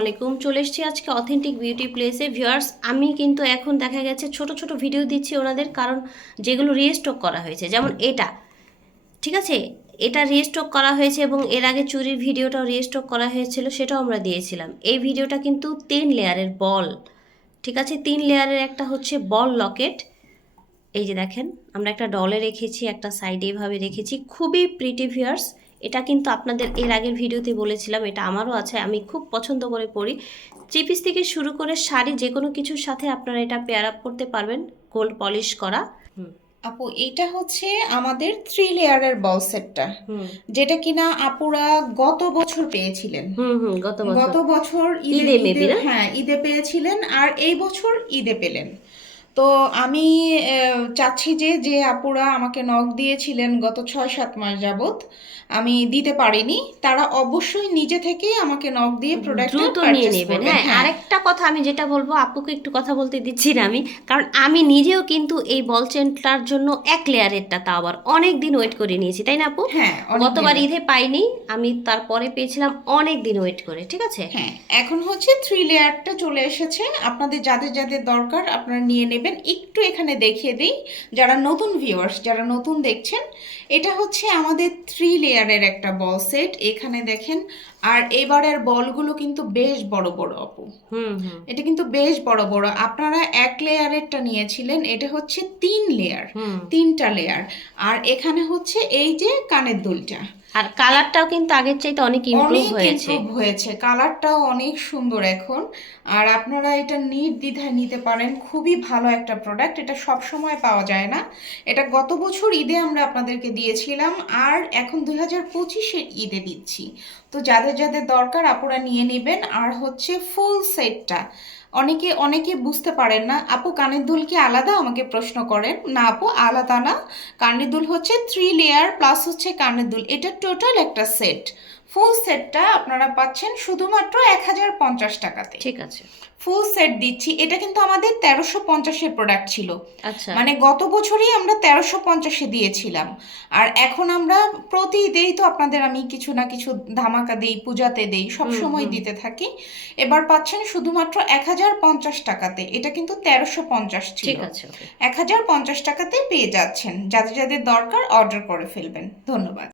আলাইকুম চলে এসেছি আজকে অথেন্টিক বিউটি প্লেসে ভিউয়ার্স আমি কিন্তু এখন দেখা গেছে ছোট ছোট ভিডিও দিচ্ছি ওনাদের, কারণ যেগুলো রিস্টক করা হয়েছে। যেমন এটা, ঠিক আছে? এটা রিস্টক করা হয়েছে এবং এর আগে চুরির ভিডিওটাও রিস্টক করা হয়েছিল, সেটাও আমরা দিয়েছিলাম। এই ভিডিওটা কিন্তু তিন লেয়ারের বল, ঠিক আছে? তিন লেয়ারের একটা হচ্ছে বল লকেট। এই যে দেখেন, আমরা একটা ডলে রেখেছি, একটা সাইডে এভাবে রেখেছি। খুবই প্রিটি ভিউয়ার্স এটা কিন্তু আপনাদের এর আগের ভিডিওতে বলেছিলাম এটা আমারও আছে আমি খুব পছন্দ করে পরি থ্রি পিস থেকে শুরু করে শাড়ি যে কোনো কিছুর সাথে আপনারা এটা পেয়ার আপ করতে পারবেন গোল্ড পলিশ করা। হুম। আপু এটা হচ্ছে আমাদের থ্রি লেয়ারের বল সেটটা হুম। যেটা কিনা আপুরা গত বছর পেয়েছিলেন। হুম হুম গত বছর। গত বছর ঈদে? হ্যাঁ ঈদে পেয়েছিলেন আর এই বছর ঈদে পেলেন। তো আমি চাচ্ছি যে যে আপুরা আমাকে নখ দিয়েছিলেন গত ছয় সাত মাস যাবত আমি দিতে পারিনি। তারা অবশ্যই নিজে থেকে আমাকে নখ দিয়ে প্রোডাক্ট নিয়ে নেবেন। হ্যাঁ আরেকটা কথা আমি যেটা বলব আপুকে একটু কথা বলতে দিচ্ছি না আমি কারণ আমি নিজেও কিন্তু এই বল চেনটার জন্য এক লেয়ারেরটা তা আবার অনেক দিন ওয়েট করে নিয়েছি তাই না আপু? হ্যাঁ গতবার। ঈদে পাইনি আমি তারপরে পেয়েছিলাম অনেক দিন ওয়েট করে ঠিক আছে? হ্যাঁ এখন হচ্ছে থ্রি লেয়ারটা চলে এসেছে। আপনাদের যাদের যাদের দরকার আপনারা নিয়ে নেবেন। একটু এখানে দেখিয়ে দিই। যারা নতুন ভিউয়ার্স যারা নতুন দেখছেন এটা হচ্ছে আমাদের থ্রি লেয়ারের একটা বল সেট এখানে দেখেন আর এবারের বলগুলো কিন্তু বেশ বড় বড় আপু। হুম হুম। এটা কিন্তু বেশ বড় বড়। আপনারা এক লেয়ারেরটা নিয়েছিলেন এটা হচ্ছে তিন লেয়ার তিনটা লেয়ার আর এখানে হচ্ছে এই যে কানের দুলটা। আর কালারটাও কিন্তু আগের চাইতে অনেক ইমপ্রুভ অনেক হয়েছে। হয়েছে। কালারটাও অনেক সুন্দর এখন। আর আপনারা এটা নির্দ্বিধায় নিতে পারেন। খুবই ভালো একটা প্রোডাক্ট এটা সব সময় পাওয়া যায় না। এটা গত বছর ঈদে আমরা আপনাদেরকে দিয়েছিলাম। আর এখন দুই হাজার পঁচিশের ঈদে দিচ্ছি। তো যাদের যাদের দরকার আপনারা নিয়ে নেবেন। আর হচ্ছে ফুল সেটটা অনেকে অনেকে বুঝতে পারেন না, আপু, কানের দুল কি আলাদা? আমাকে প্রশ্ন করেন। না আপু, আলাদা না। কানের দুল হচ্ছে থ্রি লেয়ার প্লাস হচ্ছে কানের দুল। এটা টোটাল একটা সেট ফুল সেটটা আপনারা পাচ্ছেন শুধুমাত্র এক হাজার পঞ্চাশ টাকাতে। ঠিক আছে। ফুল সেট দিচ্ছি এটা কিন্তু আমাদের তেরোশো পঞ্চাশের প্রোডাক্ট ছিল। আচ্ছা। মানে গত বছরই আমরা তেরোশো পঞ্চাশে দিয়েছিলাম। আর এখন আমরা প্রতি ঈদেই তো আপনাদের আমি কিছু না কিছু ধামাকা দেই পূজাতে দেই সব সময় দিতে থাকি। এবার পাচ্ছেন শুধুমাত্র এক হাজার পঞ্চাশ টাকাতে এটা কিন্তু তেরোশো পঞ্চাশ ছিল। ঠিক আছে এক হাজার পঞ্চাশ টাকাতে পেয়ে যাচ্ছেন। যাদের যাদের দরকার অর্ডার করে ফেলবেন। ধন্যবাদ।